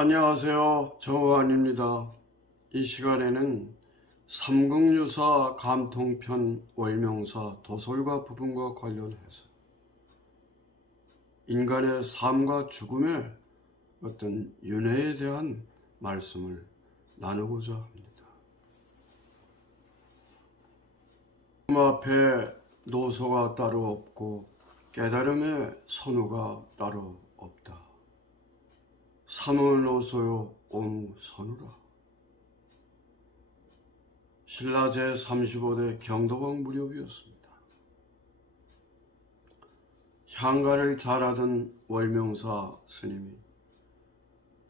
안녕하세요. 정호환입니다. 이 시간에는 삼국유사 감통편 월명사 도솔과 부분과 관련해서 인간의 삶과 죽음의 어떤 윤회에 대한 말씀을 나누고자 합니다. 죽음 앞에 노소가 따로 없고 깨달음의 선우가 따로 없다. 삼을노소요 오무선우라. 신라 제35대 경도왕 무렵이었습니다. 향가를 잘하던 월명사 스님이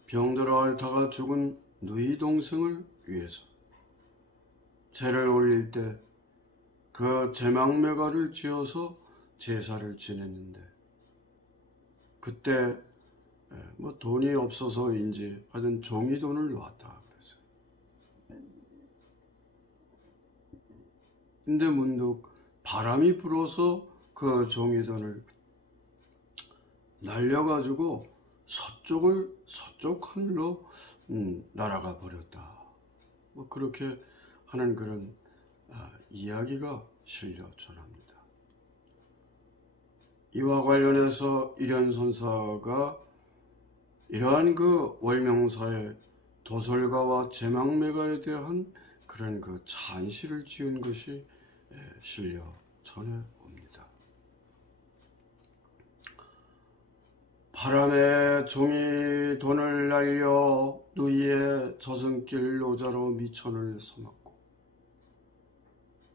병들어 앓다가 죽은 누이 동생을 위해서 제를 올릴 때 그 제망매가를 지어서 제사를 지냈는데, 그때 돈이 없어서인지 하여튼 종이돈을 놨다 그랬어요. 근데 문득 바람이 불어서 그 종이돈을 날려가지고 서쪽 하늘로 날아가 버렸다. 그렇게 하는 그런 이야기가 실려 전합니다. 이와 관련해서 일현선사가 이러한 그 월명사의 도솔가와 제망매가에 대한 그런 그 찬시를 지은 것이 실려 전해옵니다. 바람에 종이 돈을 날려 누이의 저승길 노자로 미천을 삼았고,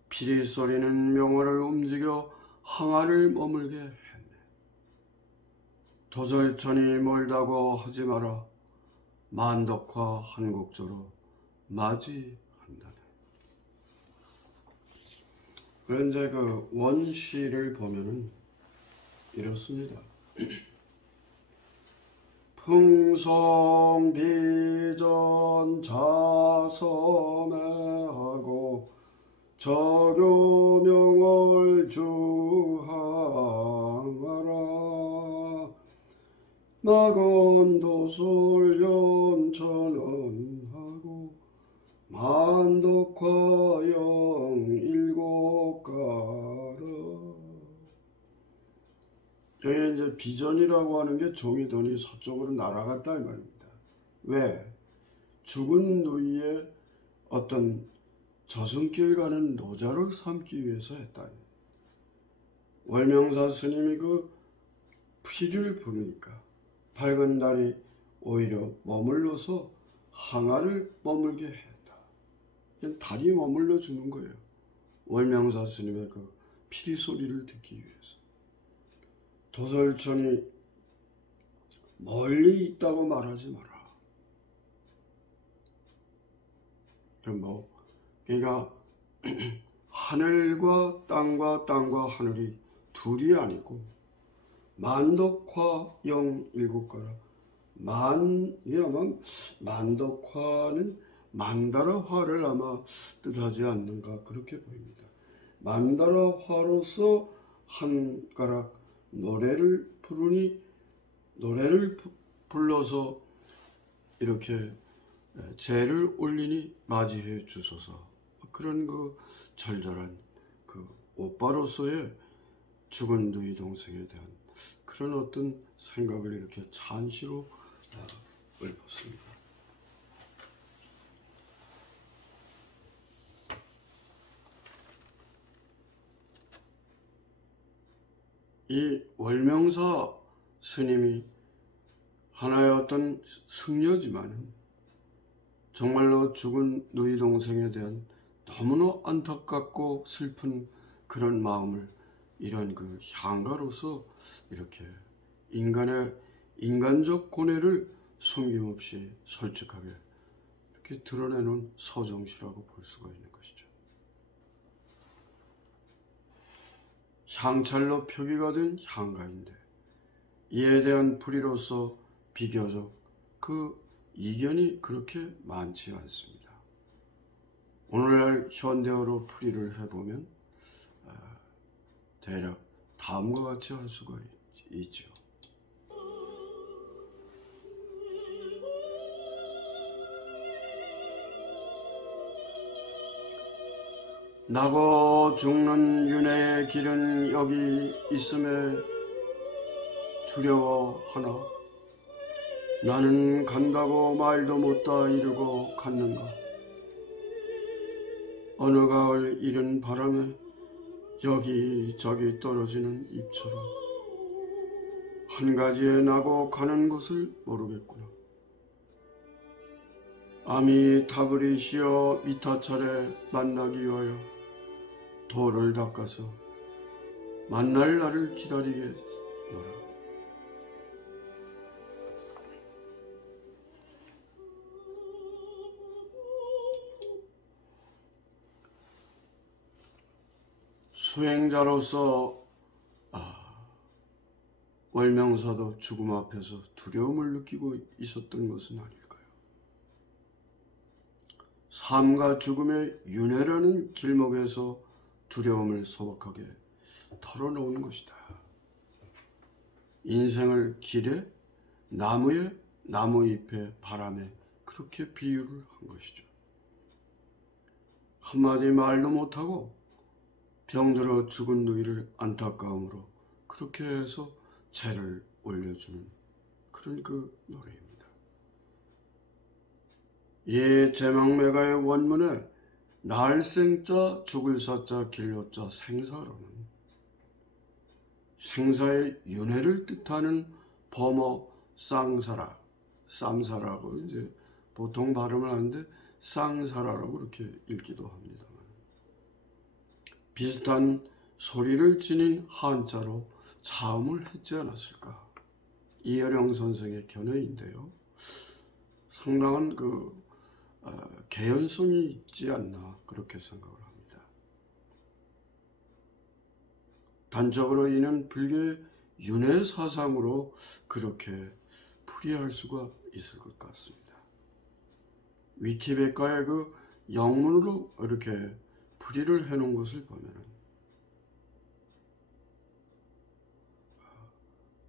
피리 쏘리는 명호를 움직여 항아를 머물게 했네. 도솔천이 멀다고 하지 마라. 만덕화 한국조로 맞이한다네. 그런데 그 원시를 보면은 이렇습니다. 풍성비전 자섬해하고 저교명을 주항하라. 낙원도솔연천언하고 만덕화영 일곱가라. 여기 이제 비전이라고 하는 게 종이돈이 서쪽으로 날아갔다 이 말입니다. 왜? 죽은 누이의 어떤 저승길 가는 노자를 삼기 위해서 했다니. 월명사 스님이 그 피리를 부르니까 밝은 달이 오히려 머물러서 항아를 머물게 했다. 달이 머물러 주는 거예요. 월명사 스님의 그 피리 소리를 듣기 위해서. 도솔천이 멀리 있다고 말하지 마라. 그러니까 하늘과 땅과 하늘이 둘이 아니고 만덕화 영 일곱가라. 만덕화는 만다라화를 아마 뜻하지 않는가 그렇게 보입니다. 만다라화로서 한 가락 노래를 부르니 노래를 불러서 이렇게 제를 올리니 맞이해 주소서. 그런 그 절절한 그 오빠로서의 죽은 누이 동생에 대한 그런 어떤 생각을 이렇게 찬시로 읊었습니다. 이 월명사 스님이 하나의 어떤 승려지만은 정말로 죽은 누이 동생에 대한 너무나 안타깝고 슬픈 그런 마음을 이런 그 향가로서 이렇게 인간적 고뇌를 숨김없이 솔직하게 이렇게 드러내는 서정시라고 볼 수가 있는 것이죠. 향찰로 표기가 된 향가인데 이에 대한 풀이로서 비교적 그 이견이 그렇게 많지 않습니다. 오늘날 현대어로 풀이를 해보면 대략 다음과 같이 할 수가 있죠. 나고 죽는 윤회의 길은 여기 있음에 두려워하나 나는 간다고 말도 못다 이르고 갔는가. 어느 가을 이른 바람에 여기저기 떨어지는 잎처럼 한 가지에 나고 가는 곳을 모르겠구나. 아미타브리시여 미타차례 만나기 위하여 돌을 닦아서 만날 날을 기다리겠노라. 수행자로서 월명사도 죽음 앞에서 두려움을 느끼고 있었던 것은 아닐까요? 삶과 죽음의 윤회라는 길목에서 두려움을 소박하게 털어놓은 것이다. 인생을 길에 나무에 나무잎에 바람에 그렇게 비유를 한 것이죠. 한마디 말도 못하고 병들어 죽은 누이를 안타까움으로 그렇게 해서 제를 올려주는 그런 그 노래입니다. 이 제망매가의 원문에 날생자 죽을 사자 길요자 생사로는 생사의 윤회를 뜻하는 범어 쌍사라, 쌈사라고 이제 보통 발음을 하는데 쌍사라라고 그렇게 읽기도 합니다만 비슷한 소리를 지닌 한자로 자음을 했지 않았을까. 이여령 선생의 견해인데요. 상당한 개연성이 있지 않나 그렇게 생각을 합니다. 단적으로 이는 불교의 윤회 사상으로 그렇게 풀이할 수가 있을 것 같습니다. 위키백과의 그 영문으로 이렇게 풀이를 해놓은 것을 보면은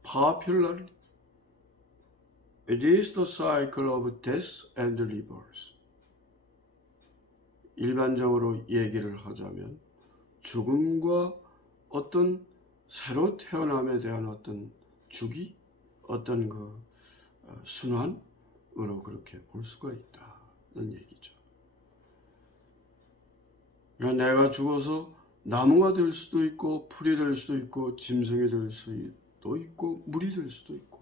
popular, it is the cycle of death and rebirth. 일반적으로 얘기를 하자면 죽음과 어떤 새로 태어남에 대한 어떤 주기, 어떤 그 순환으로 그렇게 볼 수가 있다는 얘기죠. 그러니까 내가 죽어서 나무가 될 수도 있고 풀이 될 수도 있고 짐승이 될 수도 있고 물이 될 수도 있고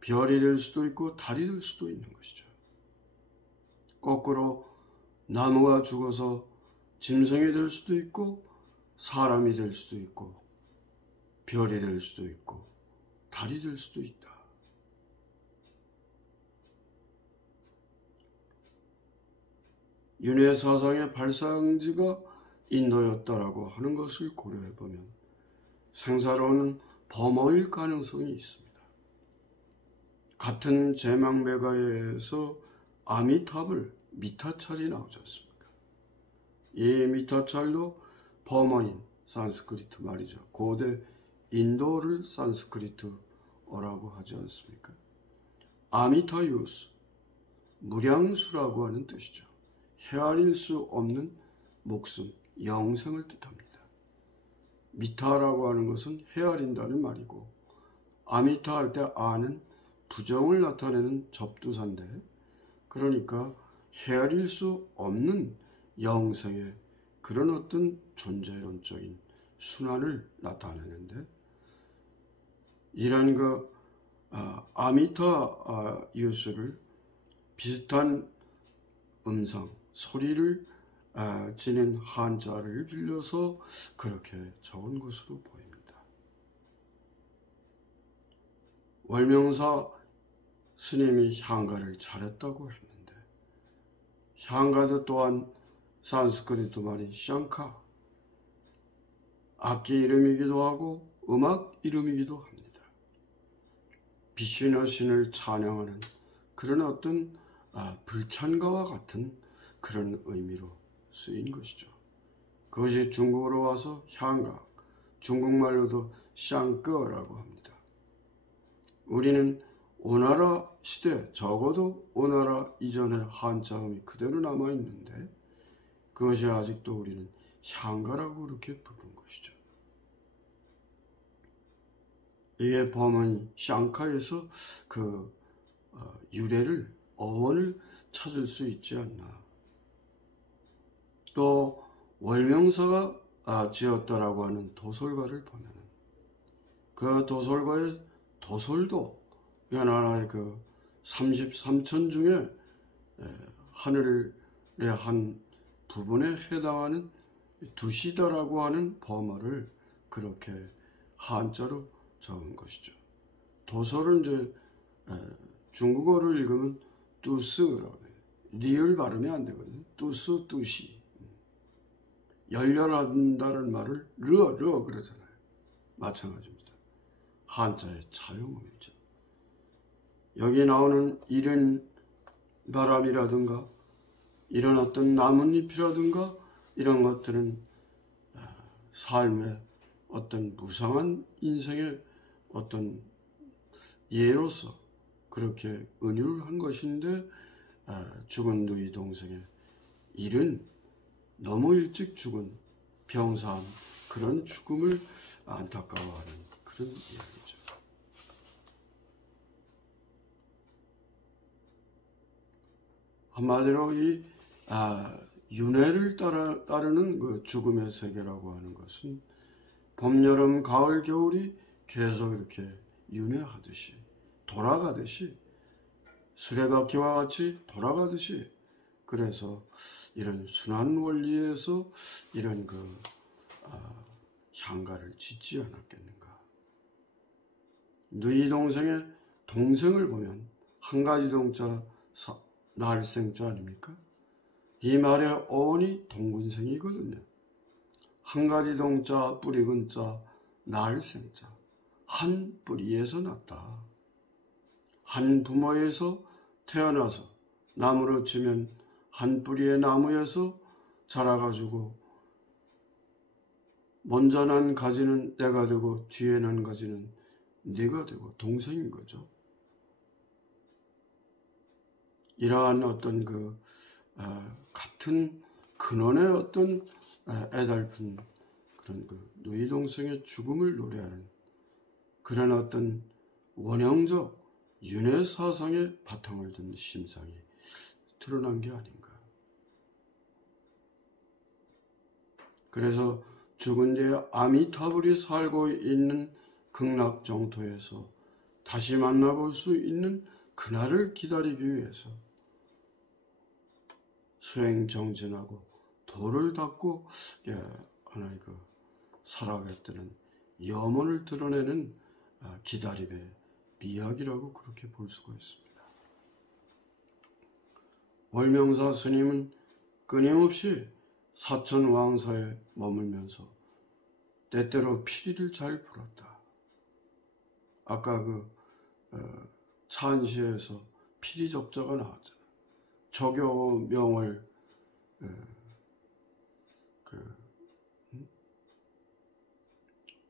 별이 될 수도 있고 달이 될 수도 있는 것이죠. 거꾸로 나무가 죽어서 짐승이 될 수도 있고 사람이 될 수도 있고 별이 될 수도 있고 달이 될 수도 있다. 윤회 사상의 발상지가 인도였다라고 하는 것을 고려해보면 생사로는 범어일 가능성이 있습니다. 같은 제망매가에서 아미탑을 미타찰이 나오지 않습니까? 이 미타찰도 범어인 산스크리트 말이죠. 고대 인도를 산스크리트어라고 하지 않습니까? 아미타유스, 무량수라고 하는 뜻이죠. 헤아릴 수 없는 목숨, 영생을 뜻합니다. 미타라고 하는 것은 헤아린다는 말이고 아미타 할 때 아는 부정을 나타내는 접두사인데 그러니까 헤아릴 수 없는 영생의 그런 어떤 존재론적인 순환을 나타내는데 이런 그 아미타 유스를 비슷한 음성, 소리를 지닌 한자를 빌려서 그렇게 적은 것으로 보입니다. 월명사 스님이 향가를 잘했다고 했는데 향가도 또한 산스크리트 말인 샹카, 악기 이름이기도 하고 음악 이름이기도 합니다. 비슈누 신을 찬양하는 그런 어떤 불찬가와 같은 그런 의미로 쓰인 것이죠. 그것이 중국어로 와서 향가, 중국말로도 샹꺼라고 합니다. 우리는 오나라 시대, 적어도 오나라 이전의 한자음이 그대로 남아있는데 그것이 아직도 우리는 향가라고 그렇게 부르는 것이죠. 이게 범은 샹카에서 그 유래를, 어원을 찾을 수 있지 않나. 또 월명사가 지었다라고 하는 도솔가를 보면 그 도솔가의 도솔도 하나의 그 33천 중에 하늘의 한 부분에 해당하는 두시다라고 하는 범어를 그렇게 한자로 적은 것이죠. 도솔은 이제 중국어를 읽으면 뚜스라고 해요. 리을 발음이 안 되거든요. 뚜스, 뚜시. 열렬한다는 말을 르 그러잖아요. 마찬가지입니다. 한자의 차용어이죠. 여기 나오는 이른 바람이라든가 이런 어떤 나뭇잎이라든가 이런 것들은 삶의 어떤 무상한 인생의 어떤 예로서 그렇게 은유를 한 것인데 죽은 누이 동생의 일은 너무 일찍 죽은 병사한 그런 죽음을 안타까워하는 그런 이야기죠. 한마디로 이 윤회를 따르는 그 죽음의 세계라고 하는 것은 봄, 여름, 가을, 겨울이 계속 이렇게 윤회하듯이 돌아가듯이 수레바퀴와 같이 돌아가듯이 그래서 이런 순환 원리에서 이런 그 향가를 짓지 않았겠는가. 누이 동생의 동생을 보면 한 가지 동자 날생자 아닙니까? 이 말의 어원이 동군생이거든요. 한 가지 동자 뿌리 근자 날생자, 한 뿌리에서 났다. 한 부모에서 태어나서 나무로 치면 한 뿌리의 나무에서 자라가지고 먼저 난 가지는 내가 되고 뒤에 난 가지는 네가 되고 동생인 거죠. 이러한 어떤 그 같은 근원의 어떤 애달픈 그런 그 누이 동생의 죽음을 노래하는 그런 어떤 원형적 윤회 사상의 바탕을 둔 심상이 드러난 게 아닌가. 그래서 죽은 뒤에 아미타불이 살고 있는 극락정토에서 다시 만나볼 수 있는 그날을 기다리기 위해서 수행정진하고 도를 닦고 하나의 그 살아가겠다는 염원을 드러내는 기다림의 미학이라고 그렇게 볼 수가 있습니다. 월명사 스님은 끊임없이 사천왕사에 머물면서 때때로 피리를 잘 불었다. 아까 그 찬시에서 피리적자가 나왔잖아요. 조교명을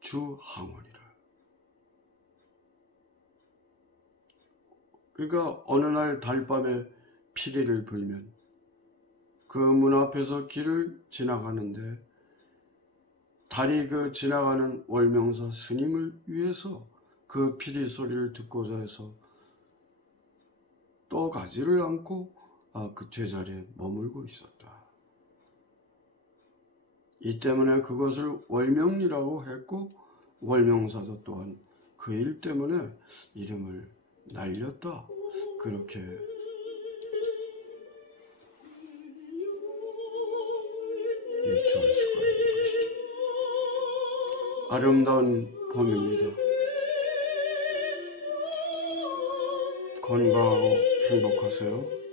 주항원이라. 그러니까 어느 날 달밤에 피리를 불면 그 문 앞에서 길을 지나가는데 달이 그 지나가는 월명사 스님을 위해서 그 피리 소리를 듣고자 해서 또 가지를 않고 그 제자리에 머물고 있었다. 이 때문에 그것을 월명리라고 했고 월명사도 또한 그 일 때문에 이름을 날렸다. 그렇게 유추할 수가 있는 것이죠. 아름다운 봄입니다. 건강하고 행복하세요.